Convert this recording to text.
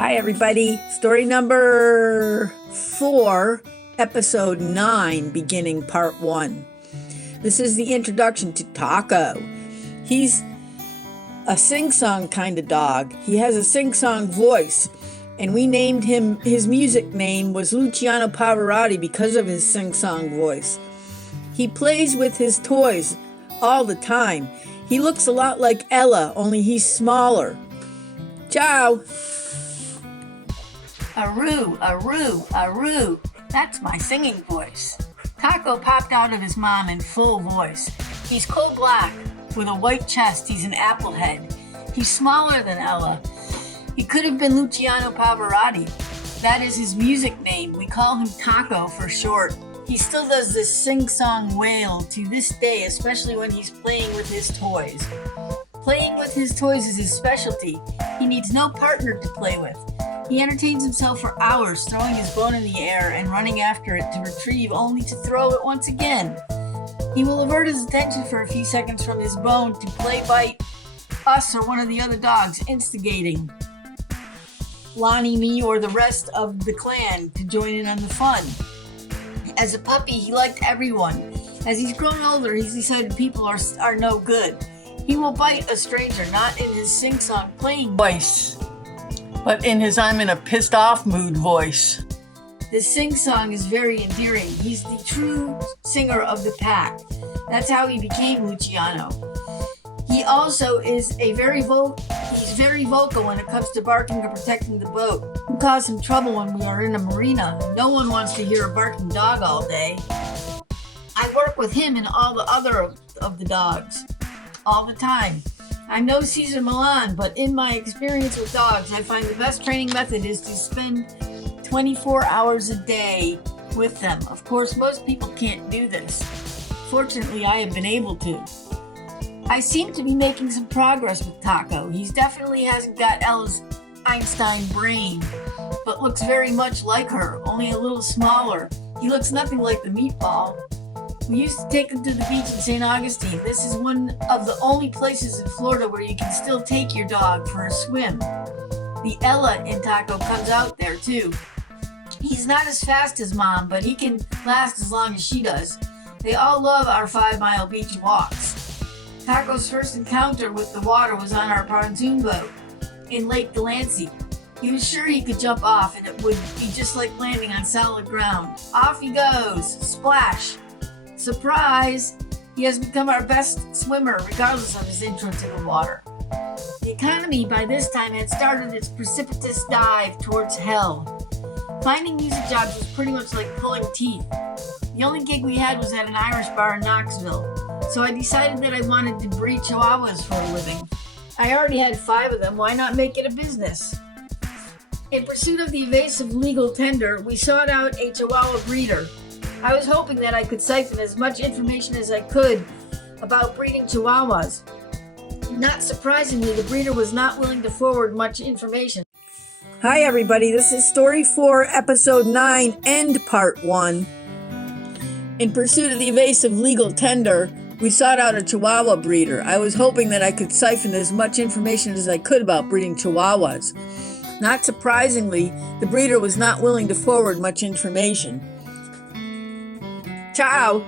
Hi, everybody. Story number 4, episode 9, beginning part 1. This is the introduction to Taco. He's a sing-song kind of dog. He has a sing-song voice, and we named him, his music name was Luciano Pavarotti because of his sing-song voice. He plays with his toys all the time. He looks a lot like Ella, only he's smaller. Ciao! Aroo, aroo, aroo. That's my singing voice. Taco popped out of his mom in full voice. He's coal black with a white chest. He's an apple head. He's smaller than Ella. He could have been Luciano Pavarotti. That is his music name. We call him Taco for short. He still does this sing-song wail to this day, especially when he's playing with his toys. Playing with his toys is his specialty. He needs no partner to play with. He entertains himself for hours, throwing his bone in the air and running after it to retrieve, only to throw it once again. He will avert his attention for a few seconds from his bone to play bite us or one of the other dogs, instigating Lonnie, me, or the rest of the clan to join in on the fun. As a puppy, he liked everyone. As he's grown older, he's decided people are no good. He will bite a stranger, not in his sing-song playing voice, but in his I'm in a pissed off mood voice. The sing-song is very endearing. He's the true singer of the pack. That's how he became Luciano. He also is he's very vocal when it comes to barking or protecting the boat. We cause him trouble when we are in a marina. No one wants to hear a barking dog all day. I work with him and all the other of the dogs all the time. I'm no Cesar Millan, but in my experience with dogs, I find the best training method is to spend 24 hours a day with them. Of course, most people can't do this. Fortunately, I have been able to. I seem to be making some progress with Taco. He definitely hasn't got Ella's Einstein brain, but looks very much like her, only a little smaller. He looks nothing like the meatball. We used to take him to the beach in St. Augustine. This is one of the only places in Florida where you can still take your dog for a swim. The Ella in Taco comes out there too. He's not as fast as Mom, but he can last as long as she does. They all love our 5-mile beach walks. Taco's first encounter with the water was on our pontoon boat in Lake Delancey. He was sure he could jump off and it would be just like landing on solid ground. Off he goes, splash. Surprise! He has become our best swimmer regardless of his intro to the water. The economy by this time had started its precipitous dive towards hell. Finding music jobs was pretty much like pulling teeth. The only gig we had was at an Irish bar in Knoxville, so I decided that I wanted to breed chihuahuas for a living. I already had 5 of them, why not make it a business? In pursuit of the evasive legal tender, we sought out a chihuahua breeder. I was hoping that I could siphon as much information as I could about breeding chihuahuas. Not surprisingly, the breeder was not willing to forward much information. Hi, everybody. This is Story 4, Episode 9, End Part 1. In pursuit of the evasive legal tender, we sought out a Chihuahua breeder. I was hoping that I could siphon as much information as I could about breeding Chihuahuas. Not surprisingly, the breeder was not willing to forward much information. Ciao!